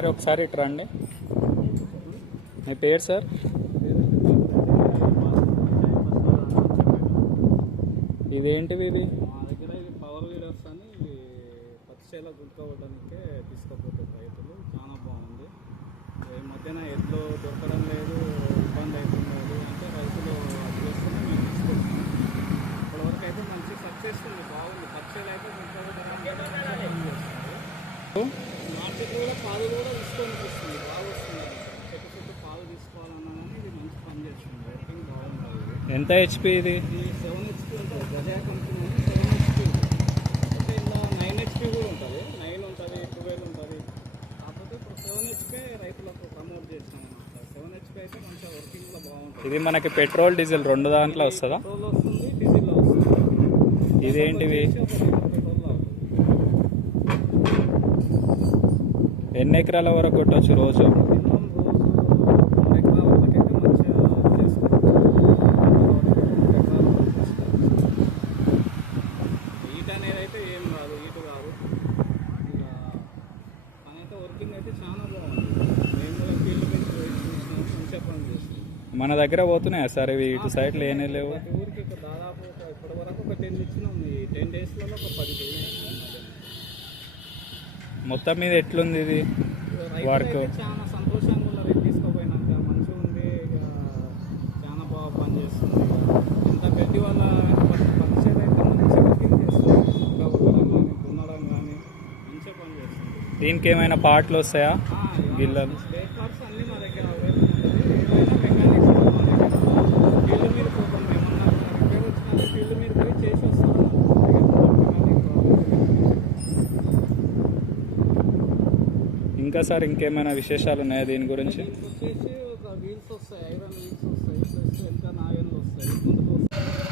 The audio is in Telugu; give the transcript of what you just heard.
సార్ ఒకసారి ఇటు రండి. మీ పేరు సార్? ఇదేంటివి ఇది? మా దగ్గర ఇది పవర్ వీడర్స్ అని పత్తి చేల గుంటుకోవడానికే తీసుకుపోతారు రైతులు. చాలా బాగుంది. ఈ మధ్యన ఎడ్లు దొరకడం లేదు, ఇబ్బంది అవుతున్నారు అంటే రైతులు అది చేసుకుని మేము తీసుకొస్తున్నాం. ఇప్పటివరకు అయితే మంచి సక్సెస్ ఉంది, బాగుంది. పత్తి చేలు అయితే మార్కెట్ కూడా పాలు కూడా తీసుకొని వస్తుంది, బాగా వస్తుంది. చెట్టు చుట్టూ పాలు తీసుకోవాలన్నా కానీ ఇది మంచి పని చేస్తుంది. వర్కింగ్ బాగుంటుంది. ఎంత హెచ్పి ఇది? 7 HP ఉంటుంది. Gaza company 7 HP. అంటే ఇందులో 9 HP కూడా ఉంటుంది, 9 ఉంటుంది, 12 ఉంటుంది. కాకపోతే ఇప్పుడు 7 HP రైతులకు ప్రమోట్ చేస్తాం అన్నమాట. 7 HP అయితే మంచిగా వర్కింగ్లో బాగుంటుంది. ఇది మనకి పెట్రోల్ డీజిల్ రెండు దాంట్లో వస్తుందా? పెట్రోల్ వస్తుంది, డీజిల్లో వస్తుంది. ఇదేంటివి? పెట్రోల్లో ఎన్ని ఎకరాల వరకు కొట్టవచ్చు రోజు? మినిమం రోజు 2 ఎకరాల వరకైతే మంచిగా చేసుకోవచ్చు. హీట్ అనేది అయితే ఏం కాదు, హీట్ కాదు. ఇక పని అయితే వర్కింగ్ అయితే చాలా బాగుంది. మేము కూడా ఫీల్డ్ మీద పోయి చూసినాం, మంచిగా పని చేస్తుంది. మన దగ్గర పోతున్నాయా సార్ ఇవి? ఇటు సైడ్ లేనే లేవు. ప్రతి ఊరికి దాదాపు ఇప్పటి వరకు ఒక 10 ఇచ్చినాం. ఈ 10 డేస్లలో ఒక 10 పోయినాయి. మొత్తం మీద ఎట్లుంది ఇది వర్క్? చాలా సంతోషంగా ఉన్నారు. ఇది తీసుకోపోయినాక మంచిగా ఉంది. ఇక చాలా బాగా పని చేస్తుంది. ఇంత గడ్డి వల్ల పనిచేది అయితే మంచిగా వర్కింగ్ చేస్తుంది. ఇంకా ఉడడం కానీ దున్నడం కానీ మంచిగా పని చేస్తుంది. దీనికి ఏమైనా పార్ట్లు వస్తాయా? గిల్లలు స్పేర్ పార్ట్స్ అన్నీ మా దగ్గర అవైలబుల్ ఉంటుంది. ఏమైనా మెకానిక్స్ మా దగ్గర ఫీల్డ్ మీద పోతాం. ఏమన్నా రిపేర్ వచ్చినా ఫీల్డ్ మీద పోయి చేసి వస్తాం. ఇంకా సార్ ఇంకేమైనా విశేషాలు ఉన్నాయా దీని గురించి? వచ్చేసి ఒక వీల్స్ వస్తాయి, ఐరన్ వీల్స్ వస్తాయి, ప్లస్ వెనక నాయన్లు వస్తాయి, ముందుకు వస్తాయి.